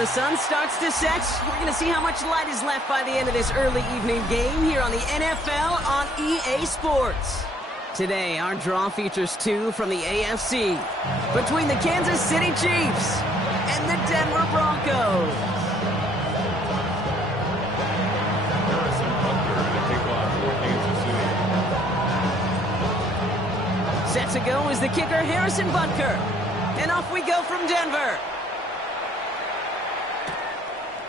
the sun starts to set, we're going to see how much light is left by the end of this early evening game here on the NFL on EA Sports. Today, our draw features two from the AFC between the Kansas City Chiefs and the Denver Broncos. Set to go is the kicker, Harrison Butker. And off we go from Denver.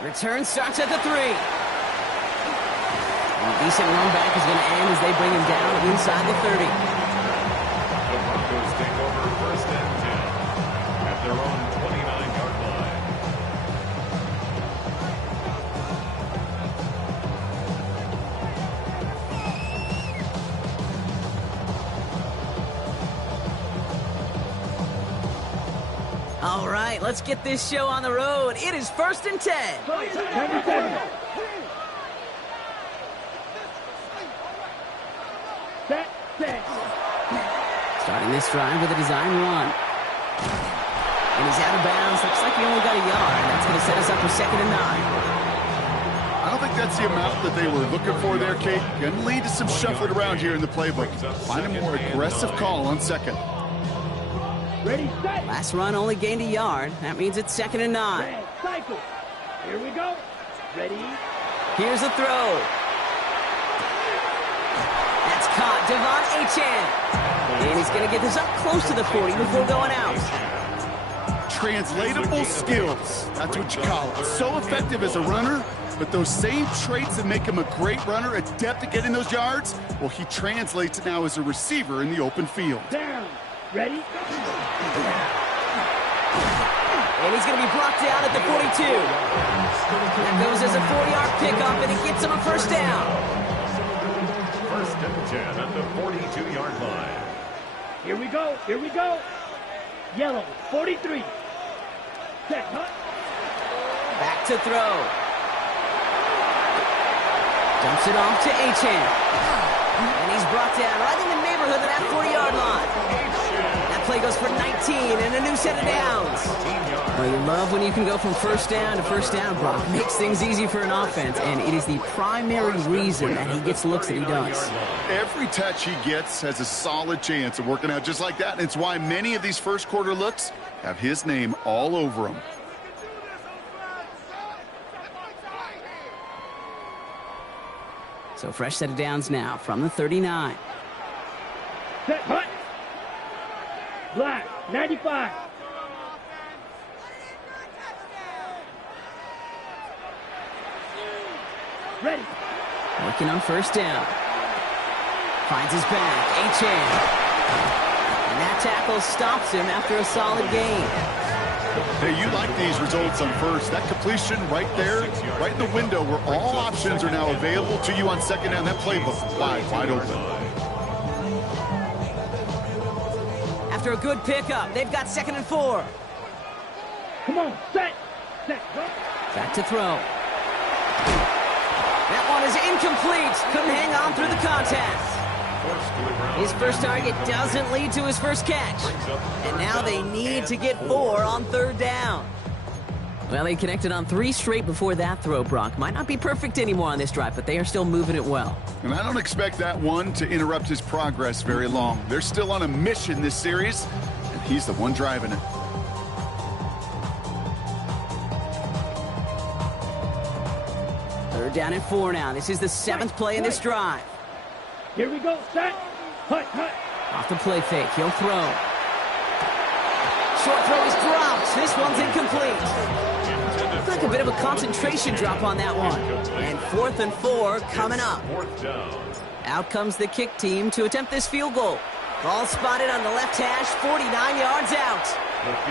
Return starts at the 3. A decent run back is going to end as they bring him down inside the 30. The Broncos take over first and 10 at their own 29-yard line. All right, let's get this show on the road. It is first and 10. Starting this drive with a design run. And he's out of bounds. Looks like he only got a yard. That's going to set us up for 2nd and 9. I don't think that's the amount that they were looking for there, Kate. Going to lead to some shuffling around here in the playbook. Find a more aggressive call on 2nd. Ready, set. Last run only gained a yard. That means it's 2nd and 9. Red cycle. Here we go. Ready. Here's a throw. That's caught. Devon Achane. And he's going to get this up close to the 40 before going out. Translatable skills. That's what you call it. So effective as a runner, but those same traits that make him a great runner, adept at getting those yards, well, he translates it now as a receiver in the open field. Down. Ready. And he's going to be brought down at the 42. That goes as a 40-yard pickup, and it gets him a first down. First and 10 at the 42-yard line. Here we go. Here we go. Yellow, 43. Set, huh? Back to throw. Dumps it off to Achane. And he's brought down right in the neighborhood of that 40-yard line. That play goes for 19 and a new set of downs. Well, you love when you can go from first down to first down, Brock. Makes things easy for an offense, and it is the primary reason that he gets looks that he does. Every touch he gets has a solid chance of working out just like that, and it's why many of these first quarter looks have his name all over them. So fresh set of downs now from the 39. Set, hut. Black, 95. Ready. Working on first down. Finds his back. Achane. And that tackle stops him after a solid gain. Hey, you like these results on first. That completion right there, right in the window where all options are now available to you on 2nd down. That playbook wide open. After a good pickup, they've got 2nd and 4. Come on, set. Set, huh? Back to throw. That one is incomplete. Couldn't hang on through the contact. His first target doesn't lead to his first catch. And now they need to get 4 on 3rd down. Well, they connected on 3 straight before that throw, Brock. Might not be perfect anymore on this drive, but they are still moving it well. And I don't expect that one to interrupt his progress very long. They're still on a mission this series, and he's the one driving it. Third down and 4 now. This is the 7th play in this drive. Here we go, set. Hut, hut. Off the play fake, he'll throw. Short throw is dropped. This one's incomplete. Looks like a bit of a concentration drop on that one. And 4th and 4 coming up. Out comes the kick team to attempt this field goal. Ball spotted on the left hash, 49 yards out.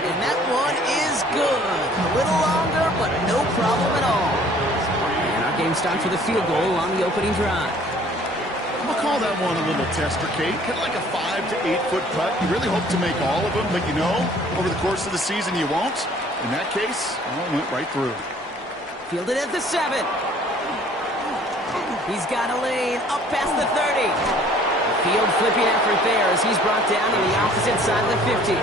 And that one is good. A little longer, but no problem at all. And our game starts with a field goal on the opening drive. We'll call that one a little tester, Kate. Kind of like a 5 to 8 foot putt. You really hope to make all of them, but you know, over the course of the season you won't. In that case, well, it went right through. Fielded at the 7. He's got a lane up past the 30. The field flipping effort there as he's brought down on the opposite side of the 50.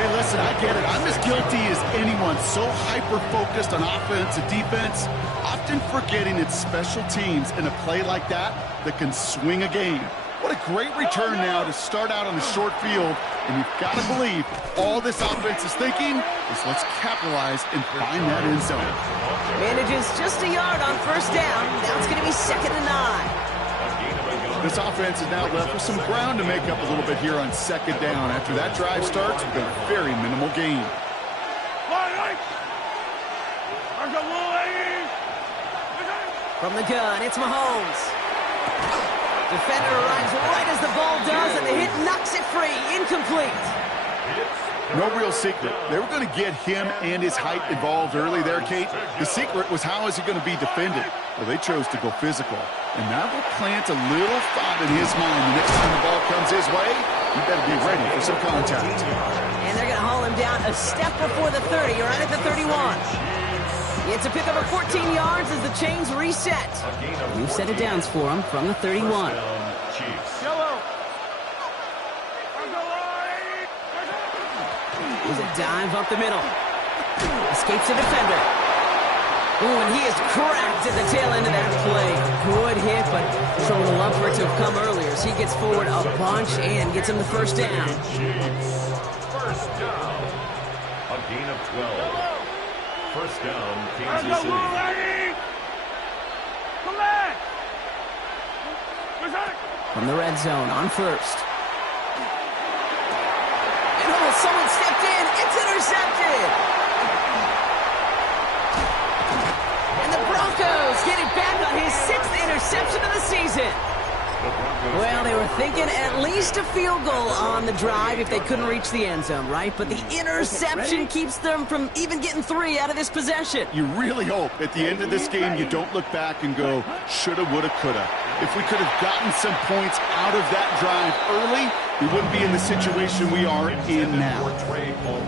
Hey, listen, I get it. I'm as guilty as anyone. So hyper-focused on offense and defense, often forgetting it's special teams in a play like that can swing a game. What a great return now to start out on a short field. And you've got to believe all this offense is thinking is let's capitalize and find that end zone. Manages just a yard on first down. Now it's going to be 2nd and 9. This offense is now left with some ground to make up a little bit here on 2nd down. After that drive starts, we've got a very minimal gain. From the gun, it's Mahomes. Defender arrives right as the ball does, and the hit knocks it free. Incomplete. No real secret. They were going to get him and his height involved early there, Kate. The secret was how is he going to be defended? Well, they chose to go physical. And that will plant a little thought in his mind. The next time the ball comes his way, you better be ready for some contact. And they're going to haul him down a step before the 30, right at the 31. It's a pickup of 14 yards as the chains reset. New set of downs for him from the 31. Here's a dive up the middle. Escapes a defender. Ooh, and he is cracked at the tail end of that play. Good hit, but sure would have loved for it to have come earlier as he gets forward a bunch and gets him the first down. First down. A gain of 12. First down, Kansas City. From the red zone on first. And oh, someone stepped in. It's intercepted. And the Broncos get it back on his 6th interception of the season. Well, they were thinking at least a field goal on the drive if they couldn't reach the end zone, right? But the interception keeps them from even getting 3 out of this possession. You really hope at the end of this game you don't look back and go, shoulda, woulda, coulda. If we could have gotten some points out of that drive early, we wouldn't be in the situation we are in now.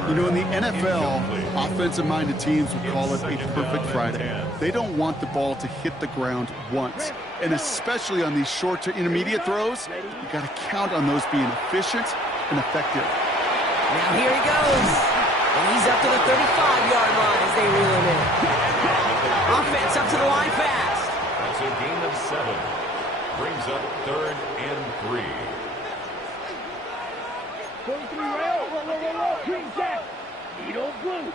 You know, in the NFL, offensive-minded teams would call it a perfect Friday. They don't want the ball to hit the ground once. And especially on these short to intermediate throws, you got to count on those being efficient and effective. Now here he goes. And he's up to the 35-yard line as they reel him in. Offense up to the line fast. That's a gain of 7. Brings up 3rd and 3. 43 rail. Green jack. Needle blue.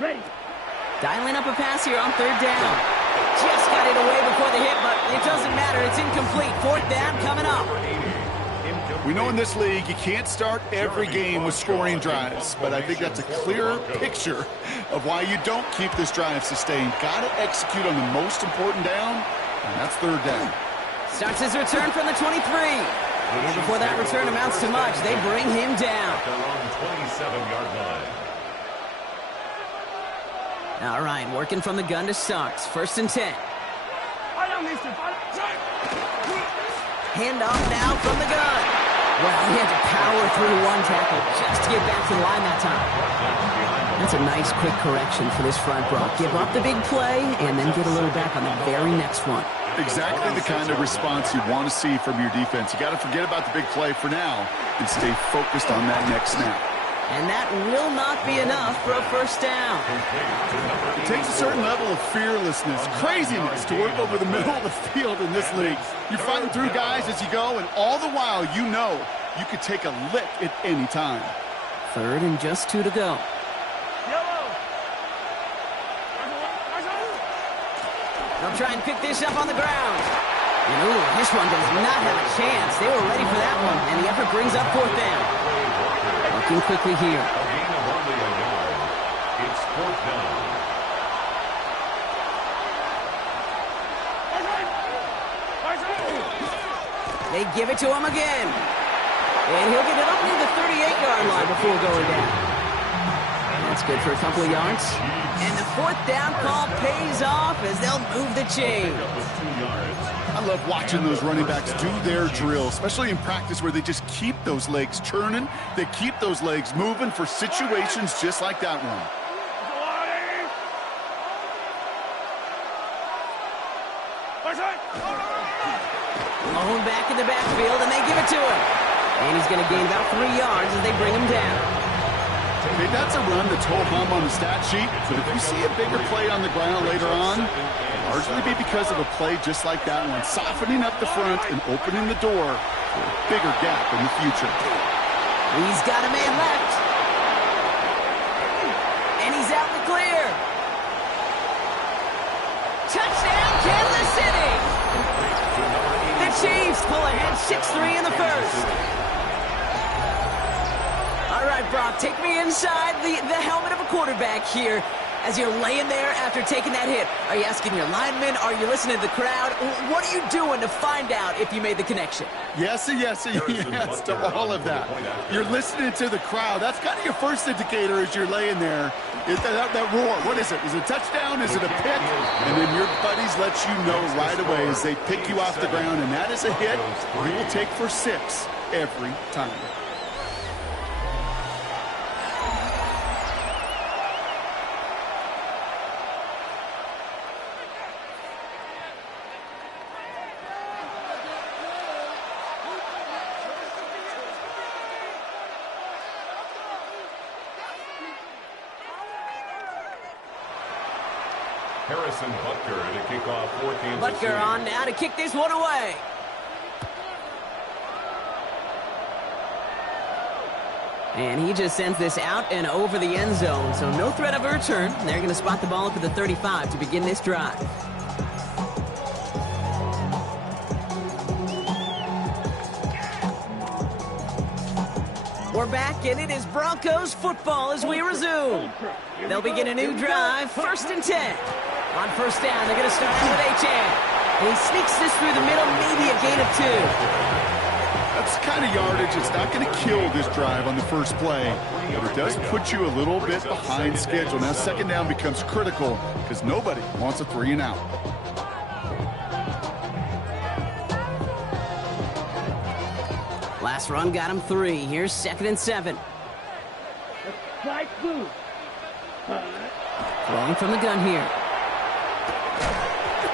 Ready. Dialing up a pass here on 3rd down. Just got it away before the hit, but it doesn't matter. It's incomplete. 4th down coming up. We know in this league you can't start every game with scoring drives, but I think that's a clear picture of why you don't keep this drive sustained. Got to execute on the most important down, and that's 3rd down. Starts his return from the 23. And before that return amounts to much, they bring him down. Their own 27-yard line. All right, working from the gun to start. 1st and 10. Handoff now from the gun. Well, he had to power through one tackle just to get back to the line that time. That's a nice quick correction for this front row. Give up the big play and then get a little back on the very next one. Exactly the kind of response you want to see from your defense. You got to forget about the big play for now and stay focused on that next snap. And that will not be enough for a first down. It takes a certain level of fearlessness, craziness to work over the middle of the field in this league. You're fighting through guys as you go, and all the while you know you could take a lick at any time. 3rd and just 2 to go. They'll try and pick this up on the ground. And ooh, this one does not have a chance. They were ready for that one, and the effort brings up 4th down. Looking quickly here. A gain of only a yard. It's 4th down. They give it to him again. And he'll get it up near the 38-yard line before going down. That's good for a couple of yards. And the 4th down call pays off as they'll move the chain. I love watching those running backs do their drill, especially in practice where they just keep those legs turning. They keep those legs moving for situations just like that one. Malone back in the backfield, and they give it to him. And he's going to gain about 3 yards as they bring him down. Okay, that's a run that's ho-hum on the stat sheet, but if you see a bigger play on the ground later on, it'll largely be because of a play just like that one, softening up the front and opening the door for a bigger gap in the future. He's got a man left. And he's out in the clear. Touchdown, Kansas City! The Chiefs pull ahead 6-3 in the first. All right, Brock, take me inside the helmet of a quarterback here as you're laying there after taking that hit. Are you asking your linemen? Are you listening to the crowd? What are you doing to find out if you made the connection? Yes, and yes, and yes to all of that. You're listening to the crowd. That's kind of your first indicator as you're laying there. That roar, what is it? Is it a touchdown? Is it a pick? And then your buddies let you know right away as they pick you off the ground, and that is a hit we will take for 6 every time. Harrison Butker to kick off for Kansas City. Butker on now to kick this one away. And he just sends this out and over the end zone, so no threat of a return. They're going to spot the ball up at the 35 to begin this drive. We're back, and it is Broncos football as we resume. They'll begin a new drive, 1st and 10. On first down, they're going to start with Achane. He sneaks this through the middle, maybe a gain of 2. That's the kind of yardage it's not going to kill this drive on the first play, but it does put you a little bit behind schedule. Now, 2nd down becomes critical because nobody wants a 3 and out. Last run got him 3. Here's 2nd and 7. Throwing from the gun here.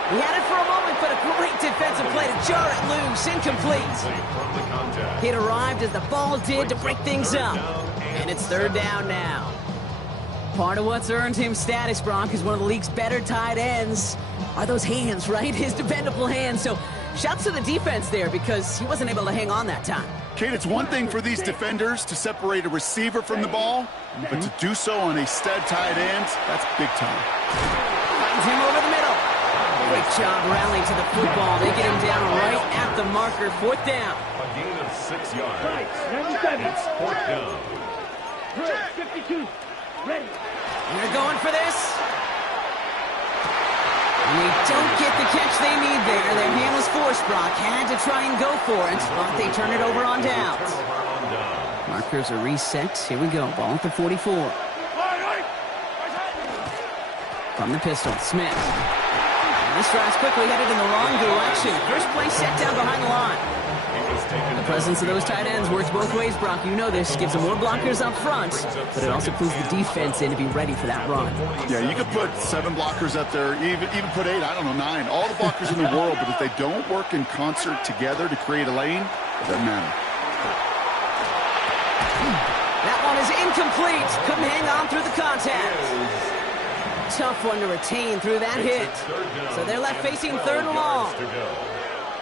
He had it for a moment, but a great defensive play to jar it loose. Incomplete. It arrived as the ball did to break things up. And it's 3rd down now. Part of what's earned him status, Brock, is one of the league's better tight ends. Are those hands, right? His dependable hands. So shouts to the defense there because he wasn't able to hang on that time. Kate, it's one thing for these defenders to separate a receiver from the ball, but to do so on a stud tight end, that's big time. Finds him over the middle. Great job rallying to the football. They get him down right at the marker. 4th down. A gain of 6 yards. 97. It's 4th down. 52. Ready. And they're going for this. And they don't get the catch they need there. Their hand was forced, Brock. Had to try and go for it, but they turn it over on downs. Markers are reset. Here we go. Ball at the 44. From the pistol, Smith. And this drive's quickly headed in the wrong direction. First play set down behind the line. The presence of those tight ends works both ways, Brock. You know this. Gives them more blockers up front, but it also pulls the defense in to be ready for that run. Yeah, you could put 7 blockers up there, even put 8, I don't know, 9. All the blockers in the world, but if they don't work in concert together to create a lane, it doesn't matter. That one is incomplete. Couldn't hang on through the contact. Tough one to retain through that hit. So they're left facing 3rd and long.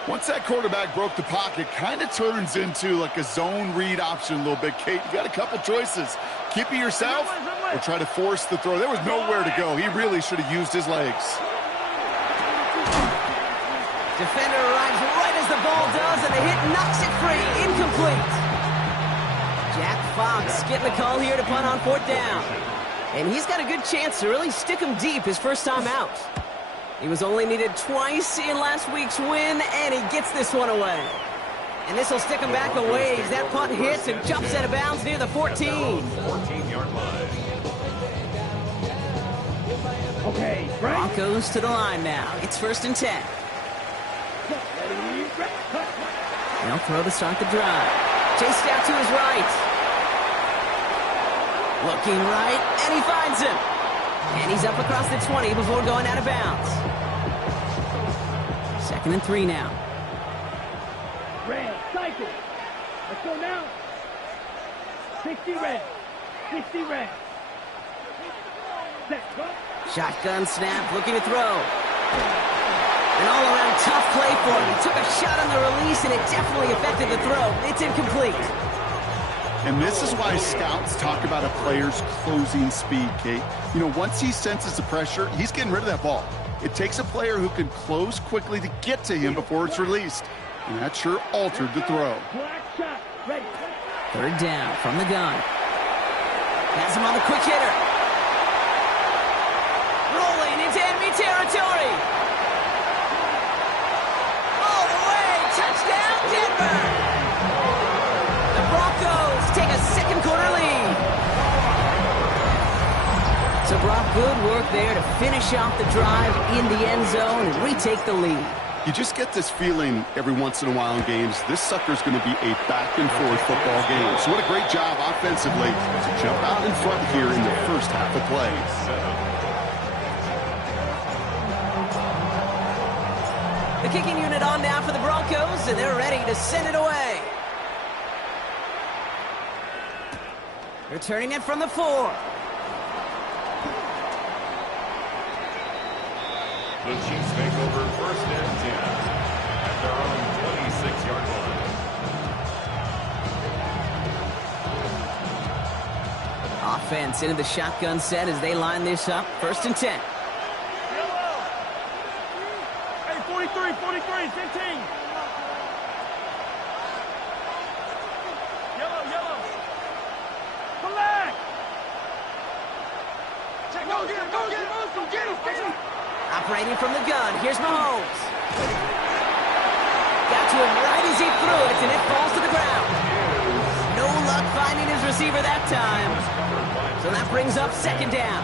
Once that quarterback broke the pocket, kind of turns into like a zone read option a little bit. Kate, you got a couple choices. Keep it yourself or try to force the throw. There was nowhere to go. He really should have used his legs. Defender arrives right as the ball does, and the hit knocks it free. Incomplete. Jack Fox getting the call here to punt on 4th down. And he's got a good chance to really stick him deep his first time out. He was only needed twice in last week's win, and he gets this one away. And this will stick him back a ways. That punt hits and jumps out of bounds near the 14. 14-yard line. Okay, Broncos to the line now. It's 1st and 10. They'll throw to start the drive. Chased out to his right. Looking right, and he finds him. And he's up across the 20 before going out of bounds. 2nd and 3 now. Red, cycle. Let's go now. 60 red. 60 red. Set, go. Shotgun snap, looking to throw. An all-around tough play for him. He took a shot on the release, and it definitely affected the throw. It's incomplete. And this is why scouts talk about a player's closing speed, Kate. You know, once he senses the pressure, he's getting rid of that ball. It takes a player who can close quickly to get to him before it's released. And that sure altered the throw. Black shot. Ready. Third down from the gun. Has him on the quick hitter. Rolling into enemy territory. All the way. Touchdown, Denver. The Broncos take a second quarter lead. So Brock, good work there to finish off the drive in the end zone and retake the lead. You just get this feeling every once in a while in games, this sucker's going to be a back-and-forth football game. So what a great job offensively to jump out in front here in the first half of play. The kicking unit on now for the Broncos, and they're ready to send it away. Returning it from the 4. The Chiefs make over first and 10 at their own 26-yard line. Offense into the shotgun set as they line this up. First and 10. Hey, 43, 43, 15. Yellow. Collect. Check, go get him. Operating from the gun, here's Mahomes. Got to him right as he threw it, and it falls to the ground. No luck finding his receiver that time. So that brings up second down.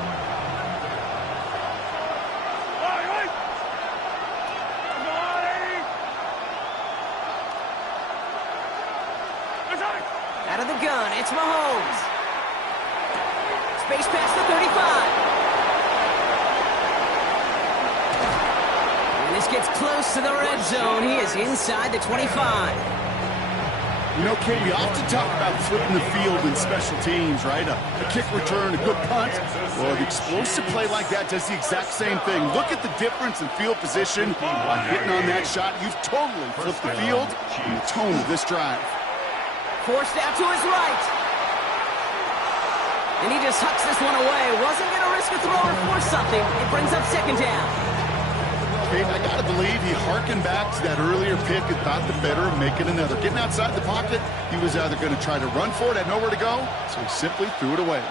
Out of the gun, it's Mahomes. Space past the 35. This gets close to the red zone. He is inside the 25. You know, Kate, we often talk about flipping the field in special teams, right? A kick return, a good punt. Well, an explosive play like that does the exact same thing. Look at the difference in field position. By hitting on that shot, you've totally flipped the field and the tone of this drive. Forced out to his right. And he just hucks this one away. Wasn't going to risk a throw or force something. It brings up second down. I got to believe he harkened back to that earlier pick and thought the better of making another. Getting outside the pocket, he was either going to try to run for it, had nowhere to go, so he simply threw it away.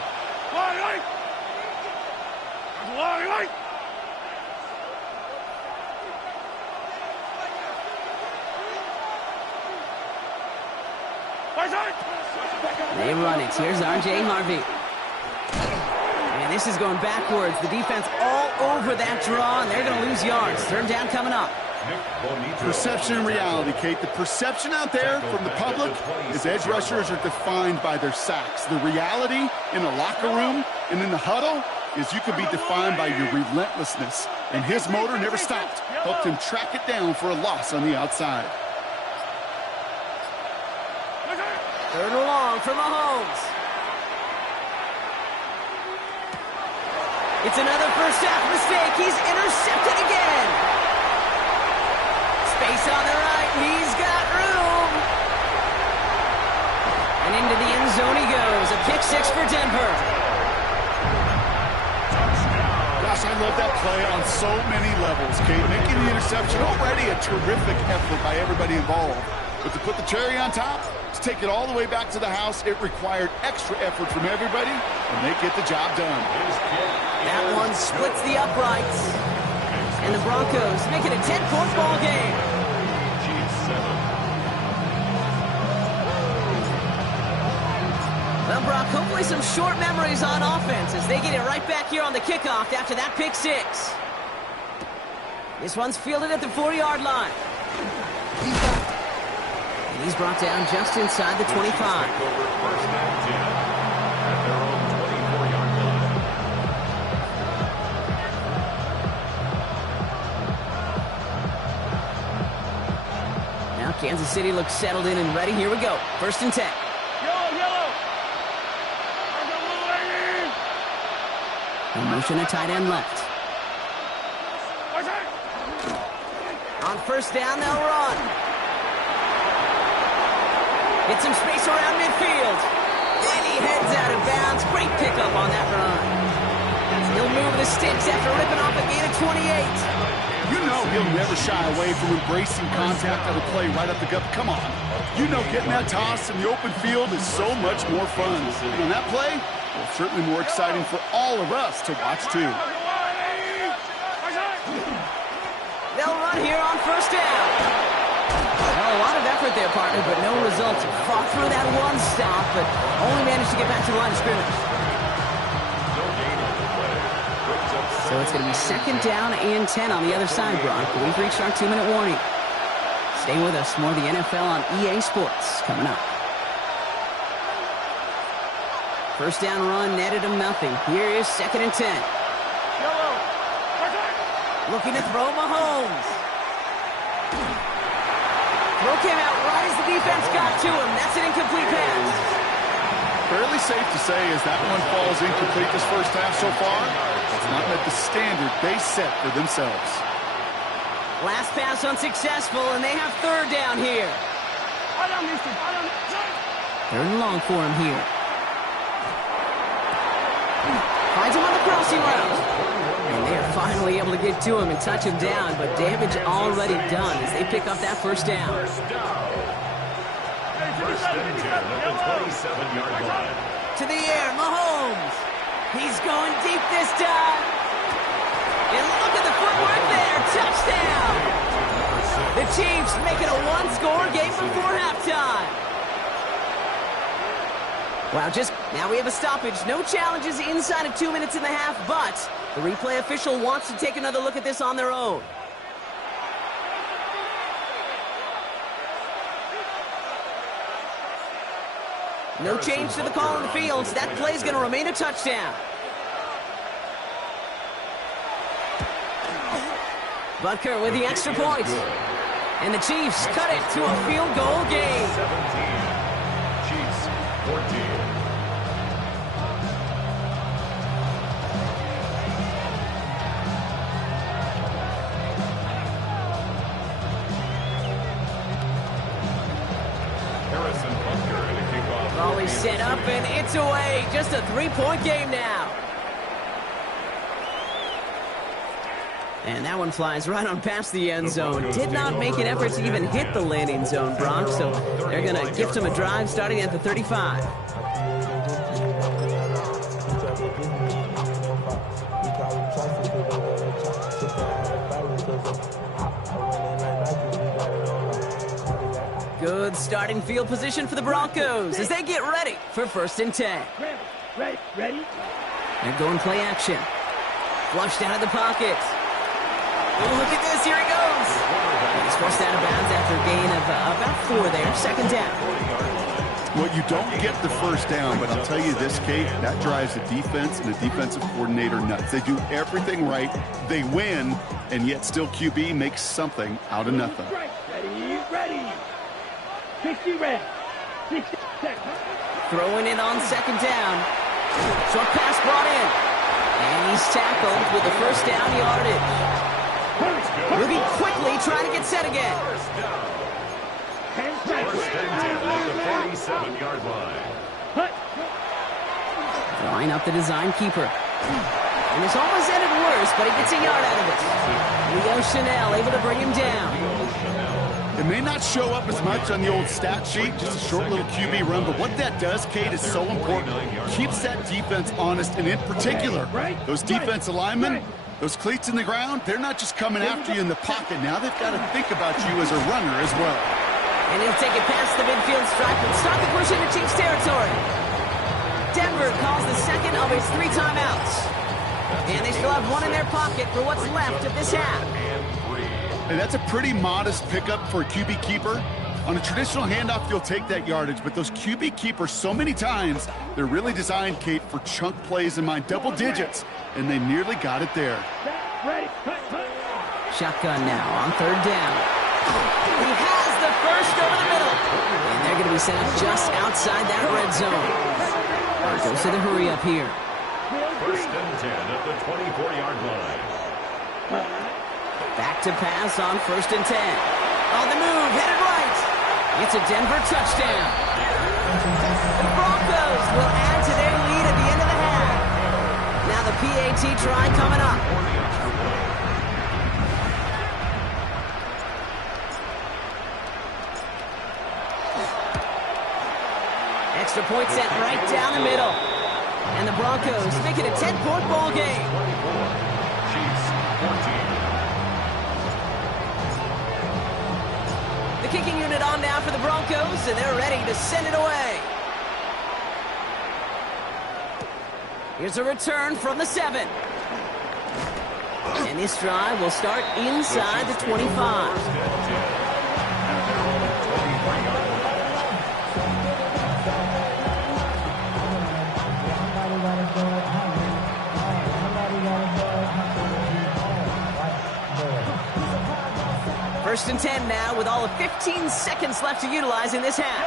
They run it. Here's R.J. Harvey. And this is going backwards. The defense all over that draw, and they're going to lose yards. Third down coming up. Perception and reality, Kate. The perception out there from the public is edge rushers are defined by their sacks. The reality in the locker room and in the huddle is you can be defined by your relentlessness. And his motor never stopped. Helped him track it down for a loss on the outside. Third and long for Mahomes. It's another first half mistake. He's intercepted again. Space on the right. He's got room. And into the end zone he goes. A pick six for Denver. Gosh, I love that play on so many levels, Kate. Making the interception already a terrific effort by everybody involved. But to put the cherry on top, to take it all the way back to the house, it required extra effort from everybody, and they get the job done. That one splits the uprights. And the Broncos make it a 10-point ball game. Well, Brock, hopefully some short memories on offense as they get it right back here on the kickoff after that pick six. This one's fielded at the 4-yard line. And he's brought down just inside the 25. Kansas City looks settled in and ready. Here we go. 1st and 10. Yellow. In motion, a tight end left. On 1st down, they'll run. Get some space around midfield. And he heads out of bounds. Great pickup on that run. He'll move the sticks after ripping off a gain of 28. You know he'll never shy away from embracing contact on a play right up the gut. Come on. You know getting that toss in the open field is so much more fun. And on that play, well, certainly more exciting for all of us to watch too. They'll run here on 1st down. Well, a lot of effort there, partner, but no results. Fought through that one stop, but only managed to get back to the line of scrimmage. So it's going to be 2nd down and 10 on the other side, Brock. We've reached our 2-minute warning. Stay with us. More of the NFL on EA Sports coming up. 1st down run netted him nothing. Here is 2nd and 10. Looking to throw Mahomes. Throw came out right as the defense got to him. That's an incomplete pass. Fairly safe to say as that one falls incomplete this first half so far, it's not met the standard they set for themselves. Last pass unsuccessful, and they have 3rd down here. 3rd and long for him here. Finds him on the crossing route. And they are finally able to get to him and touch him down, but damage already done as they pick up that 1st down. 1st and 10 at the 27-yard line. To the air, Mahomes. He's going deep this time. And look at the footwork there. Touchdown. The Chiefs make it a 1-score game before halftime. Wow, now we have a stoppage. No challenges inside of 2 minutes and a half, but the replay official wants to take another look at this on their own. No change to the call on the field. So that play is going to remain a touchdown. Butker with the extra point. And the Chiefs cut it to a field goal game. 17. Chiefs 14. Always set up, and it's away. Just a 3-point game now. And that one flies right on past the end zone. Did not make an effort to even hit the landing zone, Brock, so they're going to gift him a drive starting at the 35. Good starting field position for the Broncos as they get ready for 1st and 10. Ready? They're going play action. Flushed out of the pocket. Oh, look at this. Here he goes. He's forced out of bounds after a gain of about 4 there. 2nd down. Well, you don't get the 1st down, but I'll tell you this, Kate, that drives the defense and the defensive coordinator nuts. They do everything right. They win, and yet still QB makes something out of nothing. Ready. 60 red. 60 seconds. Throwing it on 2nd down. Short pass brought in. And he's tackled with the 1st down yardage. Moving quickly, trying to get set again. 1st and 10 at the 47-yard line. Line up the design keeper. And this almost ended worse, but he gets a yard out of it. Leo Chanel able to bring him down. It may not show up as much on the old stat sheet, just a short little QB run, but what that does, Kate, is so important. Keeps that defense honest, and in particular, those defensive linemen, those cleats in the ground, they're not just coming after you in the pocket. Now they've got to think about you as a runner as well. And he'll take it past the midfield stripe and start the push into Chiefs territory. Denver calls the 2nd of his 3 timeouts. And they still have 1 in their pocket for what's left of this half. And that's a pretty modest pickup for a QB keeper. On a traditional handoff, you'll take that yardage, but those QB keepers, so many times, they're really designed, Kate, for chunk plays in mind, double digits, and they nearly got it there. Shotgun now on 3rd down. He has the first over the middle. And they're going to be sent up just outside that red zone. Goes to the hurry up here. First and 10 at the 24-yard line. Back to pass on first and 10. On the move, headed right. It's a Denver touchdown. The Broncos will add to their lead at the end of the half. Now the PAT try coming up. Extra point set right down the middle. And the Broncos make it a 10-point ball game. Chiefs 14. The kicking unit on now for the Broncos, and they're ready to send it away. Here's a return from the 7. And this drive will start inside the 25. First and 10 now with all of 15 seconds left to utilize in this half.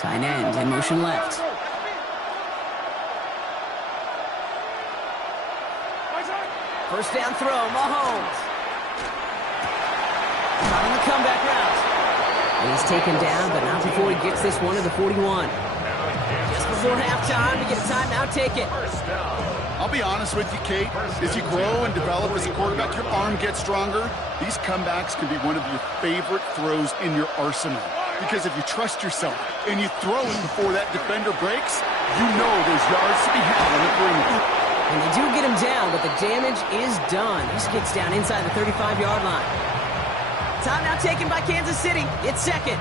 Tight end in motion left. First down throw, Mahomes. Caught on the comeback route. And he's taken down, but not before he gets this one to the 41. Just before halftime to get a timeout, take it. I'll be honest with you, Kate. As you grow and develop as a quarterback, your arm gets stronger. These comebacks can be one of your favorite throws in your arsenal. Because if you trust yourself and you throw it before that defender breaks, you know there's yards to be had on the perimeter. And they do get him down, but the damage is done. He gets down inside the 35-yard line. Timeout taken by Kansas City. It's second.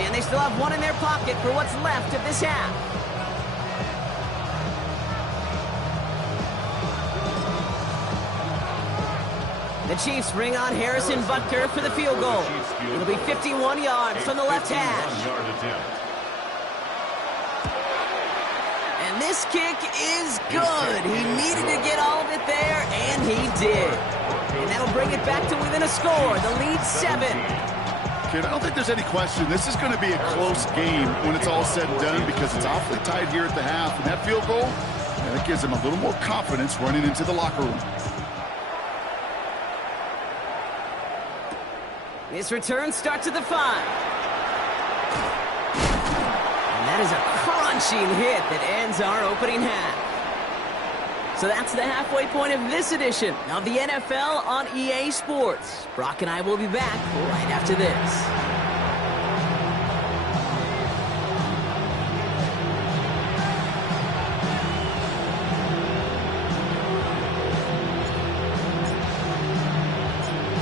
And they still have one in their pocket for what's left of this half. The Chiefs bring on Harrison Butker for the field goal. It'll be 51 yards from the left hash. And this kick is good. He needed to get all of it there, and he did. And that'll bring it back to within a score. The lead 7. Kid, I don't think there's any question. This is going to be a close game when it's all said and done because it's awfully tight here at the half. And that field goal, that gives them a little more confidence running into the locker room. This return starts at the 5. And that is a crunching hit that ends our opening half. So that's the halfway point of this edition of the NFL on EA Sports. Brock and I will be back right after this.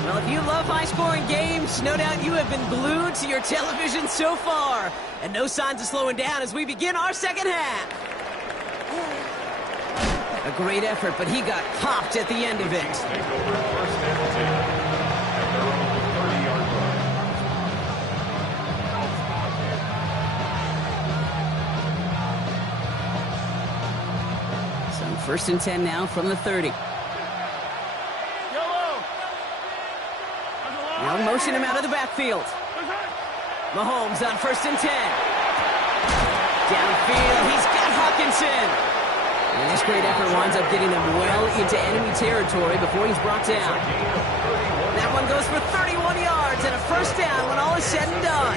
Well, if you love high-scoring games, no doubt you have been glued to your television so far. And no signs of slowing down as we begin our second half. A great effort, but he got popped at the end of it. So first and 10 now from the 30. Now motion him out of the backfield. Mahomes on first and 10. Downfield, he's got Hawkinson. And this great effort winds up getting them well into enemy territory before he's brought down. That one goes for 31 yards and a first down when all is said and done.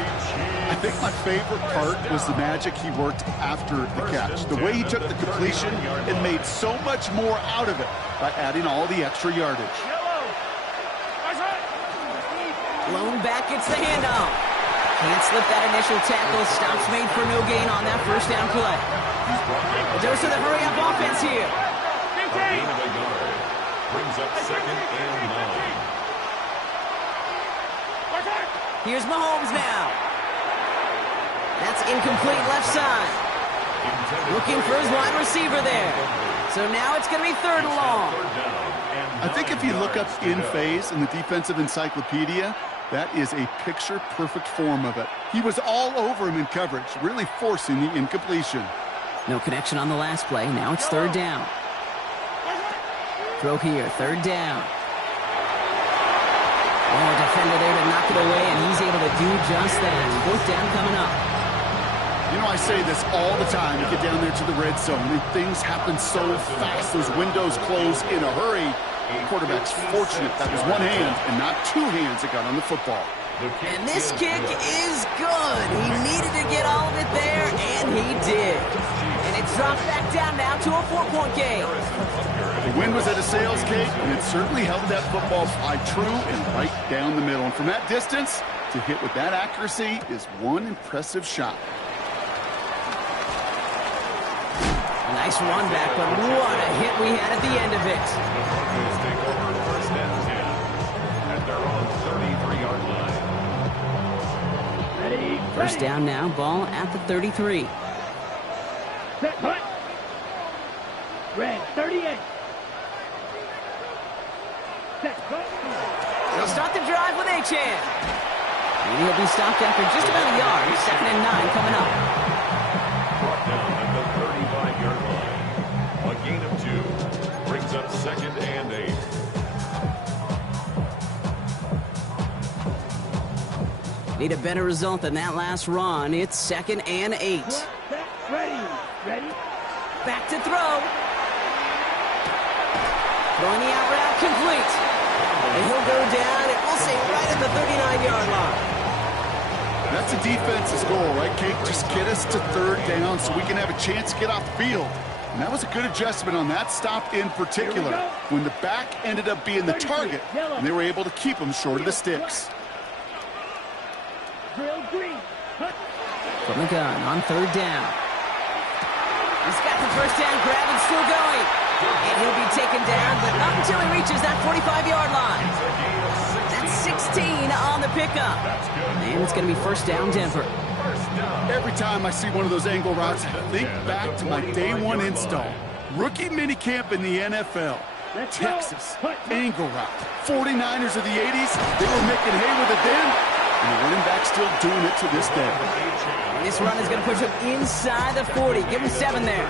I think my favorite part was the magic he worked after the catch. The way he took the completion and made so much more out of it by adding all the extra yardage. Blown back, it's the handoff. Can't slip that initial tackle. Stops made for no gain on that first down play. The dose of the hurry-up offense here. Brings up second and 9. Here's Mahomes now. That's incomplete left side. Looking for his wide receiver there. So now it's going to be third and long. I think if you look up in phase in the defensive encyclopedia, that is a picture-perfect form of it. He was all over him in coverage, really forcing the incompletion. No connection on the last play. Now it's third down. Throw here, third down. Oh, a defender there to knock it away, and he's able to do just that. Fourth down coming up. You know, I say this all the time. You get down there to the red zone, and things happen so fast. Those windows close in a hurry. The quarterback's fortunate that was one hand and not two hands that got on the football. And this kick is good. He needed to get all of it there, and he did. And it's dropped back down now to a 4-point game. The wind was at a sails, Kate, and it certainly helped that football fly true and right down the middle. And from that distance, to hit with that accuracy is one impressive shot. Nice run back, but what a hit we had at the end of it. The Broncos take over first and 10 at their own 33-yard line. Ready? First down now, ball at the 33. Set, cut. Red, 38. Set, cut. They'll start the drive with Achan. And he'll be stopped after just about a yard. 2nd and 9 coming up. Brought down at the 35-yard line. A gain of 2 brings up 2nd and 8. Need a better result than that last run. It's 2nd and 8. Set, ready. Ready? Back to throw. Throwing the out route complete. And he'll go down, and we'll say right at the 39-yard line. That's a defense's goal, right, Kate? Just get us to third down so we can have a chance to get off the field. And that was a good adjustment on that stop in particular, when the back ended up being the target, and they were able to keep him short of the sticks. Drill green. Cut. From the gun on third down. He's got the first down grab and still going. And he'll be taken down, but not until he reaches that 45-yard line. That's 16 on the pickup. And it's going to be first down, Denver. Every time I see one of those angle routes, I think back to my day one install. Rookie minicamp in the NFL. Texas, angle route. 49ers of the 80s, they were making hay with it then, and the running back's still doing it to this day. This run is going to push him inside the 40. Give him 7 there.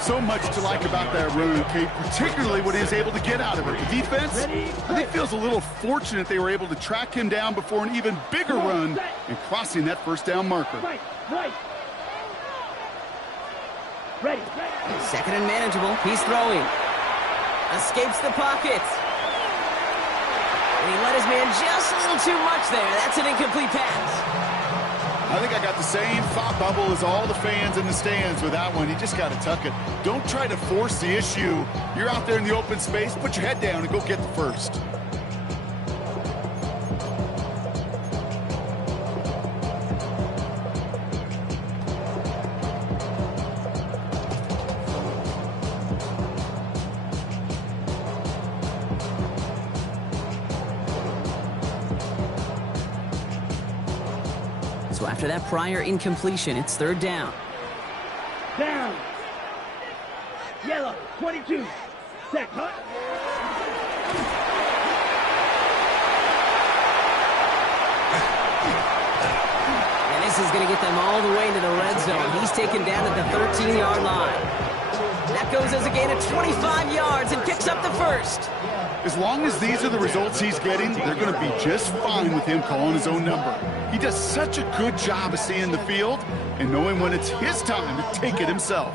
So much to like about that run, Kate, particularly what he was able to get out of it. The defense, I think, feels a little fortunate they were able to track him down before an even bigger run and crossing that first down marker. Right. Ready. 2nd and manageable. He's throwing. Escapes the pocket. And he let his man just a little too much there. That's an incomplete pass. I think I got the same thought bubble as all the fans in the stands with that one. You just got to tuck it. Don't try to force the issue. You're out there in the open space. Put your head down and go get the first. So after that prior incompletion, it's third down. Down. Yellow, 22. Set, cut. And this is going to get them all the way into the red zone. He's taken down at the 13-yard line. That goes as a gain of 25 yards and picks up the first. As long as these are the results he's getting, they're going to be just fine with him calling his own number. He does such a good job of seeing the field and knowing when it's his time to take it himself.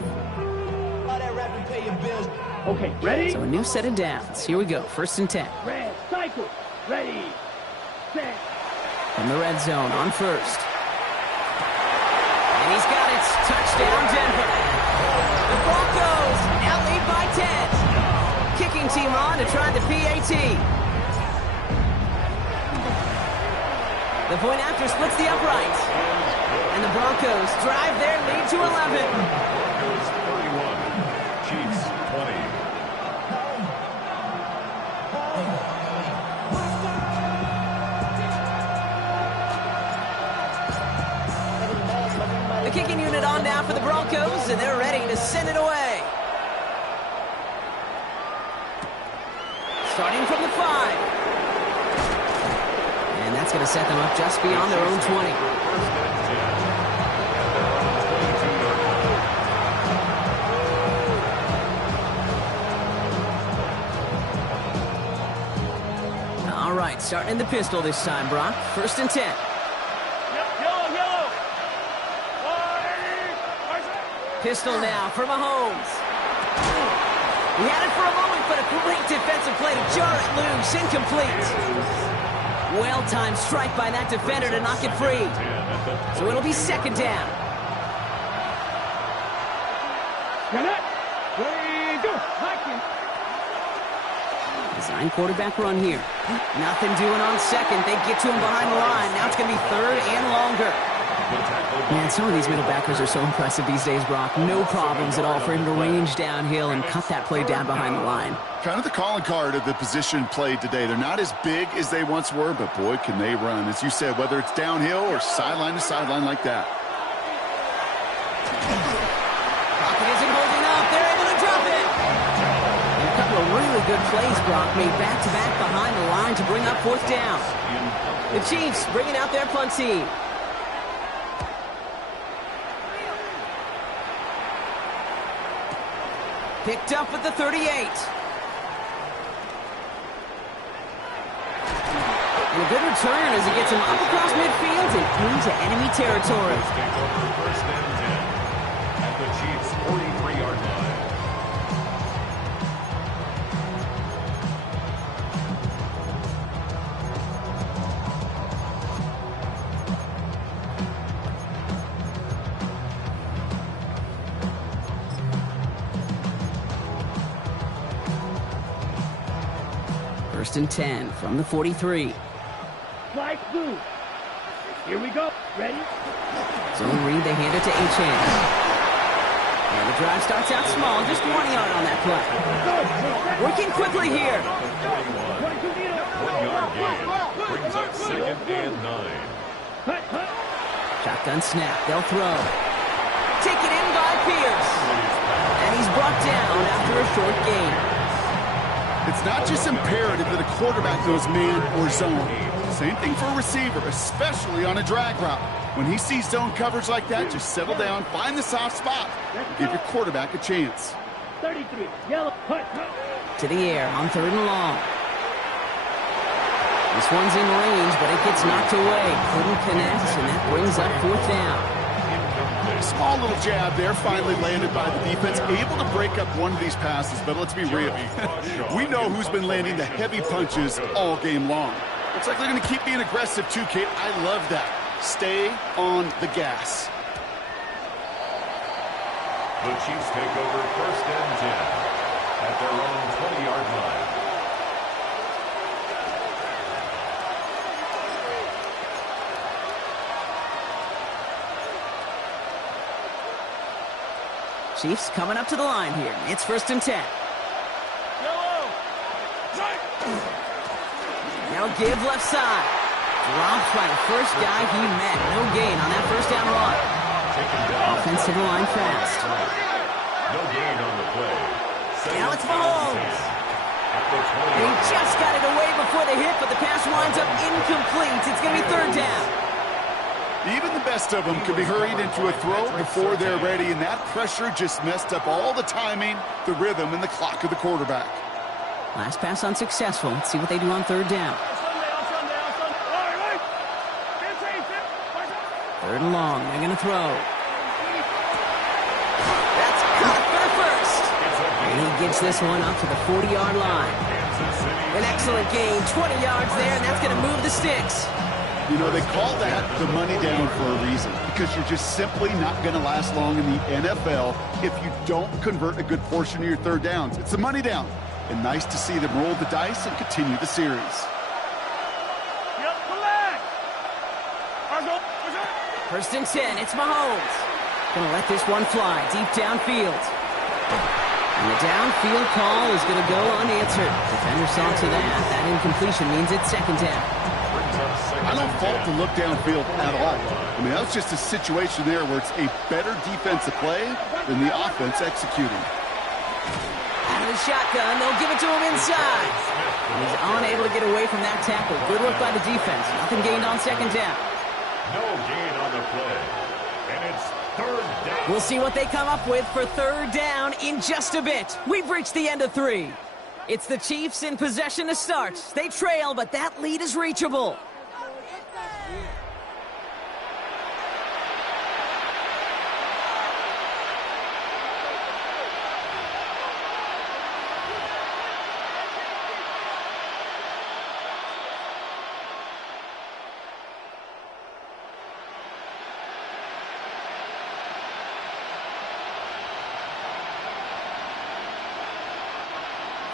Okay, ready? So a new set of downs. Here we go, 1st and 10. Red, cycle. Ready. Set. From the red zone on first. And he's got it. Touchdown, Denver. The Broncos now lead by 10. Kicking team on to try the PAT. The point after splits the upright. And the Broncos drive their lead to 11. Broncos 31, Chiefs 20. The kicking unit on now for the Broncos, and they're ready to send it away. Starting from the 5. And that's going to set them up just beyond their own 20. Starting in the pistol this time, Brock. 1st and 10. Yellow. Pistol now for Mahomes. He had it for a moment, but a great defensive play to jar it loose. Incomplete. Well-timed strike by that defender to knock it free. So it'll be 2nd down. Design quarterback run here. Nothing doing on 2nd. They get to him behind the line. Now it's going to be 3rd and longer. Man, some of these middle backers are so impressive these days, Brock. No problems at all for him to range downhill and cut that play down behind the line. Kind of the calling card of the position played today. They're not as big as they once were, but boy, can they run. As you said, whether it's downhill or sideline to sideline like that. Pocket isn't holding up. They're able to drop it. And a couple of really good plays, Brock, made back-to-back behind the line to bring up 4th down. The Chiefs bringing out their punt team. Picked up at the 38. And a good return as he gets him up across midfield and into enemy territory. Take over 1st and 10 at the Chiefs' 43-yard line. First and 10 from the 43. Flag blue. Here we go. Ready? Zone read, they hand it to Achane. And the drive starts out small, just 1 yard on that play. Working quickly here. 1-yard gain brings up 2nd and 9. Shotgun snap, they'll throw. Taken in by Pierce. And he's brought down after a short gain. It's not just imperative that a quarterback knows man or zone. Same thing for a receiver, especially on a drag route. When he sees zone coverage like that, just settle down, find the soft spot, give your quarterback a chance. 33, yellow, punt. To the air on 3rd and long. This one's in range, but it gets knocked away. Couldn't connect, and that brings up 4th down. Small little jab there, finally landed by the defense. Able to break up one of these passes, but let's be real. We know who's been landing the heavy punches all game long. Looks like they're going to keep being aggressive too, Kate. I love that. Stay on the gas. The Chiefs take over 1st and 10 at their own 20-yard line. Chiefs coming up to the line here. It's 1st and 10. Now give left side. Dropped by the first guy he met. No gain on that 1st down run. Offense to the line fast. No gain on the play. Now it's Mahomes. He just got it away before the hit, but the pass winds up incomplete. It's going to be 3rd down. Even the best of them could be hurried into a throw before they're ready, and that pressure just messed up all the timing, the rhythm, and the clock of the quarterback. Last pass unsuccessful. Let's see what they do on 3rd down. 3rd and long. They're going to throw. That's caught for the 1st. And he gets this one up to the 40-yard line. An excellent gain. 20 yards there, and that's going to move the sticks. You know, they call that the money down for a reason, because you're just simply not going to last long in the NFL if you don't convert a good portion of your 3rd downs. It's the money down. And nice to see them roll the dice and continue the series. First and 10, it's Mahomes. Gonna let this one fly deep downfield. And the downfield call is gonna go unanswered. Defender saw to that. That incompletion means it's 2nd down. I don't fault the look downfield at all. I mean, that was just a situation there where it's a better defensive play than the offense executing. Out of the shotgun, they'll give it to him inside. And he's unable to get away from that tackle. Good work by the defense. Nothing gained on 2nd down. No gain on the play. And it's 3rd down. We'll see what they come up with for 3rd down in just a bit. We've reached the end of 3. It's the Chiefs in possession to start. They trail, but that lead is reachable.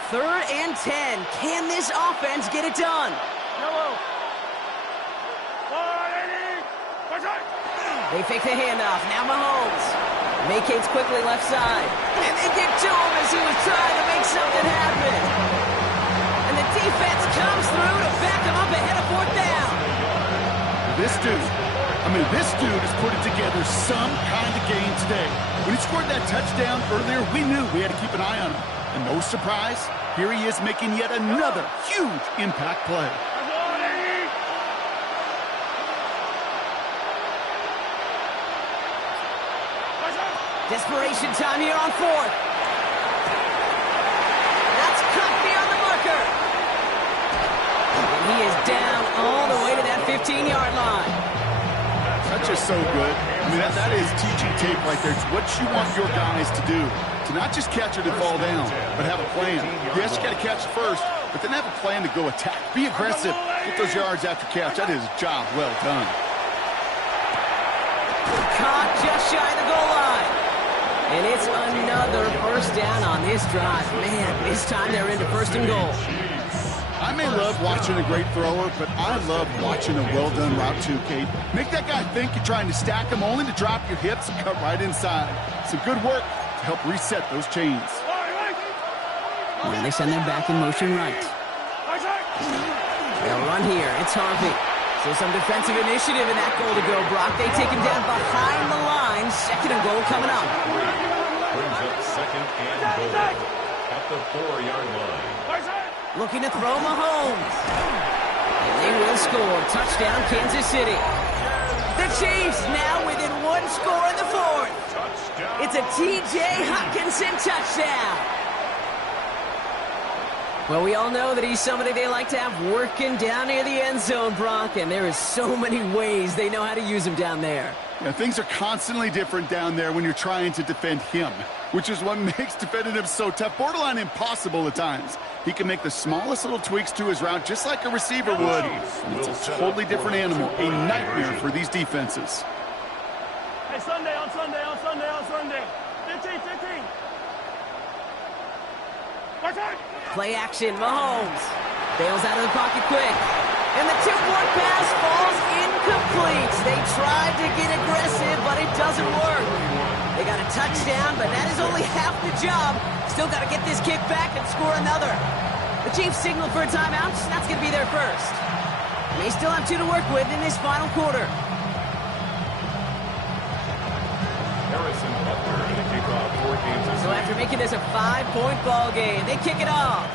Third and 10. Can this offense get it done? They fake the handoff. Now Mahomes vacates quickly left side. And they get to him as he was trying to make something happen. And the defense comes through to back him up ahead of fourth down. This dude is putting together some kind of game today. When he scored that touchdown earlier, we knew we had to keep an eye on him. And no surprise, here he is making yet another huge impact play. Desperation time here on fourth. That's cut beyond the marker. And he is down all the way to that 15-yard line. That's just so good. I mean, that is teaching tape right there. It's what you want your guys to do. To not just catch it and fall down, but have a plan. Yes, you got to catch it first, but then have a plan to go attack. Be aggressive. Get those yards after catch. That is a job well done. Caught just shy of the goal line. And it's another first down on this drive. Man, this time they're into first and goal. I may love watching a great thrower, but I love watching a well-done route too, Kate. Make that guy think you're trying to stack him only to drop your hips and cut right inside. Some good work to help reset those chains. And they send them back in motion right. They'll run here. It's Harvey. So some defensive initiative in that goal to go, Brock. They take him down behind the line. Second and goal coming up. Brings up second and goal at the 4-yard line. Looking to throw Mahomes. And they will score. Touchdown, Kansas City. The Chiefs now within one score in the fourth. It's a T.J. Hockenson touchdown. Well, we all know that he's somebody they like to have working down near the end zone, Brock, and there is so many ways they know how to use him down there. Yeah, things are constantly different down there when you're trying to defend him, which is what makes defending him so tough, borderline impossible at times. He can make the smallest little tweaks to his route just like a receiver would. And it's a totally different animal, a nightmare for these defenses. Hey, Sunday, on Sunday. 15. Play action, Mahomes. Bails out of the pocket quick. And the tip-one pass falls incomplete. They tried to get aggressive, but it doesn't work. They got a touchdown, but that is only half the job. Still got to get this kick back and score another. The Chiefs signal for a timeout. That's going to be their first. They still have 2 to work with in this final quarter. So after making this a 5-point ball game, they kick it off.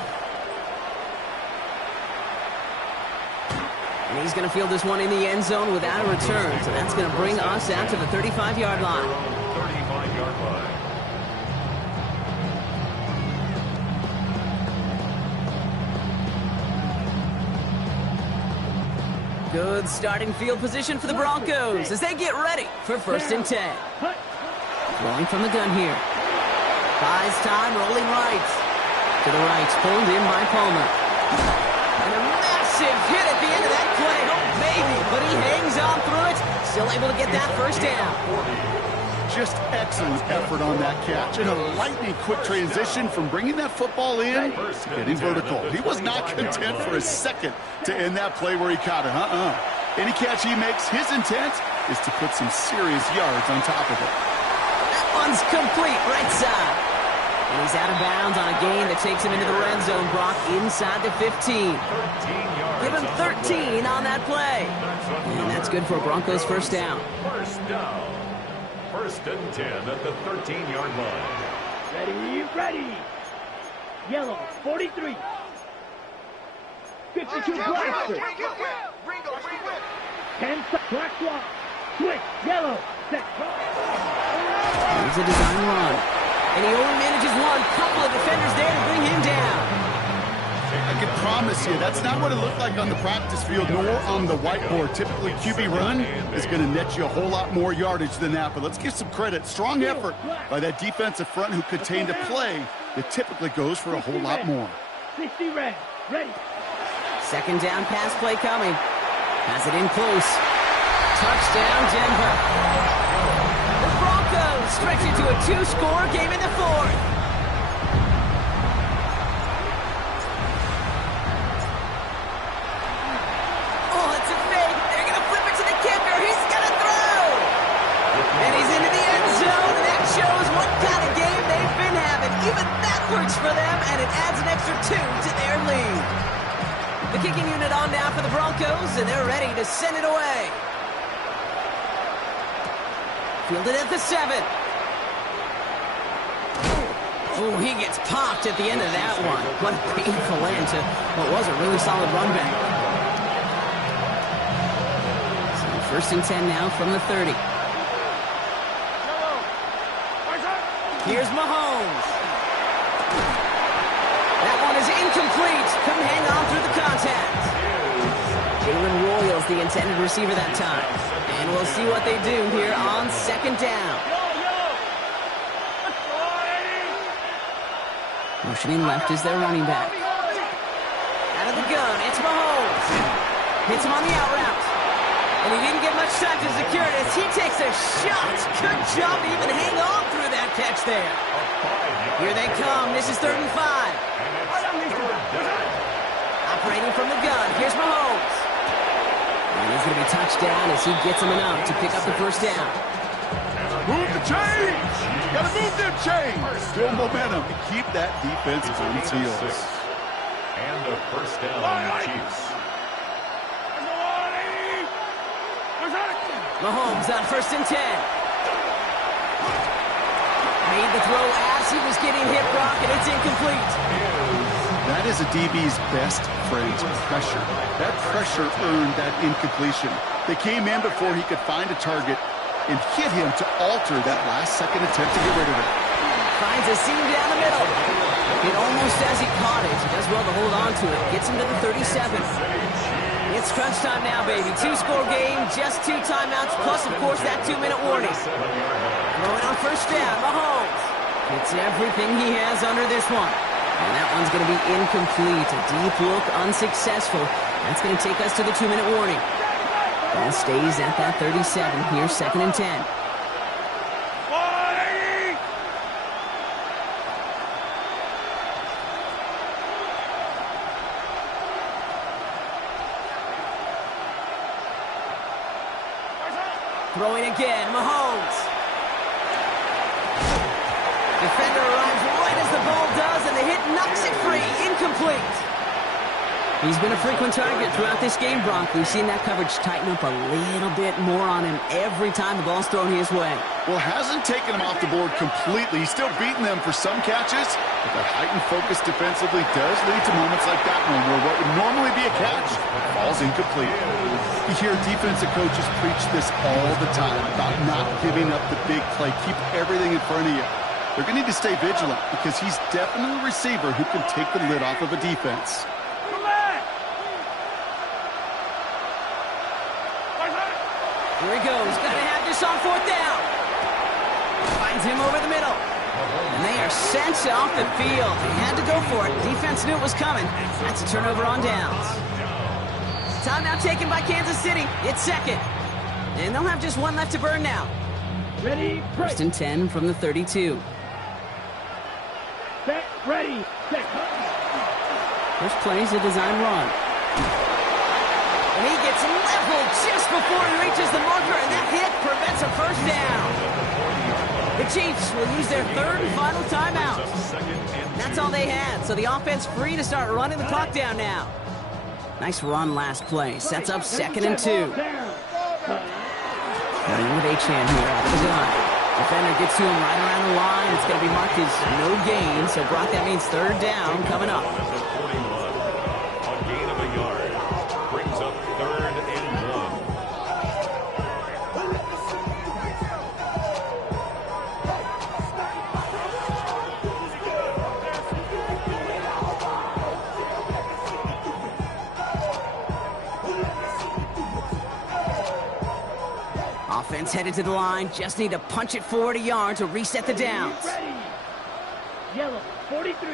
And he's going to field this one in the end zone without a return. So that's going to bring us out to the 35-yard line. 35-yard line. Good starting field position for the Broncos as they get ready for first and 10. Throwing from the gun here. Buys time, rolling right. To the right, pulled in by Palmer. And a massive hit at the end of that play. Oh, baby, but he hangs on through it. Still able to get that first down. Just excellent effort on that catch. And a lightning quick transition from bringing that football in to getting vertical. He was not content for a second to end that play where he caught it. Any catch he makes, his intent is to put some serious yards on top of it. That one's complete, right side. And he's out of bounds on a gain that takes him into the red zone, Brock, inside the 15. Give him 13 on that play. And that's good for a Broncos first down. First down. First and 10 at the 13-yard line. Ready. Yellow, 43. 52 blaster. 10 black block. Switch, yellow, set. Here's a design run. And he only manages one. Couple of defenders there to bring him down. I can promise you that's not what it looked like on the practice field nor on the whiteboard. Typically, QB run is going to net you a whole lot more yardage than that. But let's give some credit. Strong effort by that defensive front who contained a play that typically goes for a whole lot more. 60 red. Ready. Second down pass play coming. Has it in close. Touchdown, Denver. The Broncos stretch it to a 2-score game in the fourth. Oh, it's a fake. They're going to flip it to the kicker. He's going to throw. And he's into the end zone. And that shows what kind of game they've been having. Even that works for them, and it adds an extra 2 to their lead. The kicking unit on now for the Broncos, and they're ready to send it away. Fielded at the 7. Oh, he gets popped at the end of that one. What a painful end to what was a really solid run back. So first and 10 now from the 30. Here's Mahomes. That one is incomplete. Couldn't hang on through the contact. Jalen Royals, the intended receiver that time. And we'll see what they do here on second down. Motioning left is their running back. Out of the gun, it's Mahomes. Hits him on the out route. And he didn't get much time to secure it as he takes a shot. Good job to even hang on through that catch there. Here they come. This is 3rd and 5. Operating from the gun. Here's Mahomes. And he's going to be touched down as he gets him enough to pick up the first down. Move the chains! Gotta move them chains! Still momentum to keep that defense on its heels. And a first down, Chiefs. Mahomes on 1st and 10. Made the throw as he was getting hit, Brock, and it's incomplete. That is a DB's best friend, pressure. That pressure earned that incompletion. They came in before he could find a target and hit him to alter that last-second attempt to get rid of it. Finds a seam down the middle. It almost as he caught it. He does well to hold on to it. Gets him to the 37. It's crunch time now, baby. 2-score game, just 2 timeouts, plus, of course, that 2-minute warning. Throwing on first down, Mahomes. It's everything he has under this one. And that one's going to be incomplete. A deep look, unsuccessful. That's going to take us to the 2-minute warning. Ball stays at that 37. Here's 2nd and 10. Throwing again, Mahomes. Defender arrives right as the ball does, and the hit knocks it free. Incomplete. He's been a frequent target throughout this game, Bronk. We've seen that coverage tighten up a little bit more on him every time the ball's thrown his way. Well, hasn't taken him off the board completely. He's still beating them for some catches, but that heightened focus defensively does lead to moments like that one where what would normally be a catch falls incomplete. You hear defensive coaches preach this all the time about not giving up the big play. Keep everything in front of you. They're going to need to stay vigilant because he's definitely a receiver who can take the lid off of a defense. Here he goes. Got to have this on 4th down. Finds him over the middle. And they are sent off the field. They had to go for it. Defense knew it was coming. That's a turnover on downs. Timeout taken by Kansas City. It's 2nd. And they'll have just 1 left to burn now. Ready, 1st and 10 from the 32. set, ready, set. First play's a design run. And he gets leveled just before he reaches the marker, and that hit prevents a first down. The Chiefs will use their 3rd and final timeout. That's all they had, so the offense free to start running the clock down now. Nice run last play. Sets up 2nd and 2. Running with Achane here out of the gun. Defender gets to him right around the line. It's going to be marked as no gain, so Brock, that means 3rd down coming up. A gain of a yard. Brings up 3rd and 1. Offense headed to the line. Just need to punch it forward a yard to reset the downs. Ready. Yellow, 43.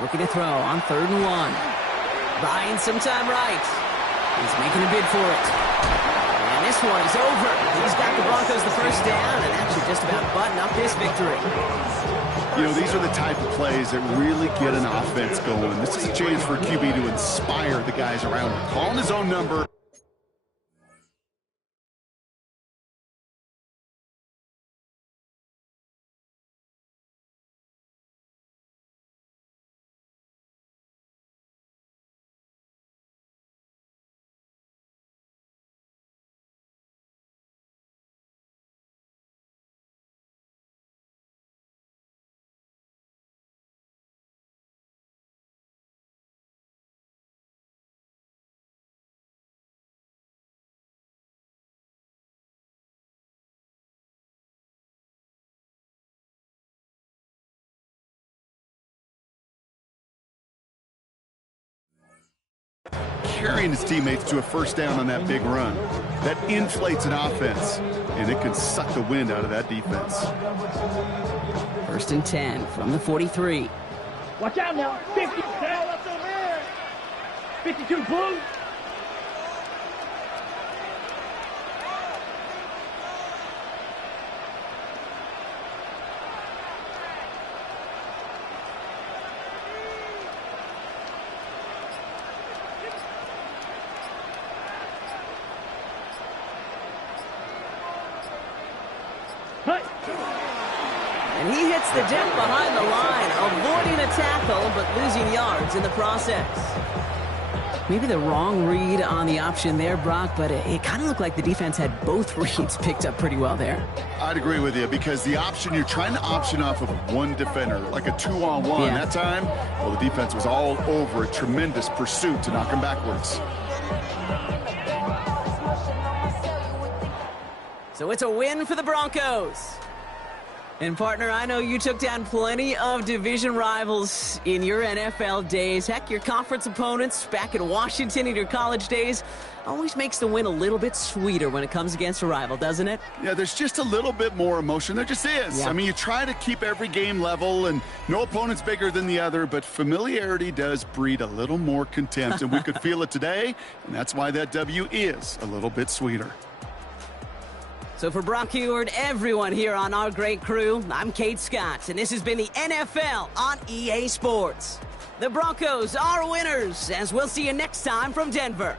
Looking to throw on 3rd and 1. Buying some time right. He's making a bid for it. And this one is over. He's got the Broncos the first down, and that should just about button up this victory. You know, these are the type of plays that really get an offense going. This is a chance for a QB to inspire the guys around him. Calling his own number. Carrying his teammates to a first down on that big run. That inflates an offense, and it can suck the wind out of that defense. 1st and 10 from the 43. Watch out now. 50. 52 blue. And he hits the deck behind the line, avoiding a tackle, but losing yards in the process. Maybe the wrong read on the option there, Brock, but it kind of looked like the defense had both reads picked up pretty well there. I'd agree with you, because the option, you're trying to option off of one defender, like a 2-on-1. Yeah. That time, well, the defense was all over a tremendous pursuit to knock him backwards. So it's a win for the Broncos. And, partner, I know you took down plenty of division rivals in your NFL days. Heck, your conference opponents back in Washington in your college days always makes the win a little bit sweeter when it comes against a rival, doesn't it? Yeah, there's just a little bit more emotion. There just is. Yeah. I mean, you try to keep every game level, and no opponent's bigger than the other, but familiarity does breed a little more contempt, and we could feel it today, and that's why that W is a little bit sweeter. So for Brock Huard, everyone here on our great crew, I'm Kate Scott, and this has been the NFL on EA Sports. The Broncos are winners, as we'll see you next time from Denver.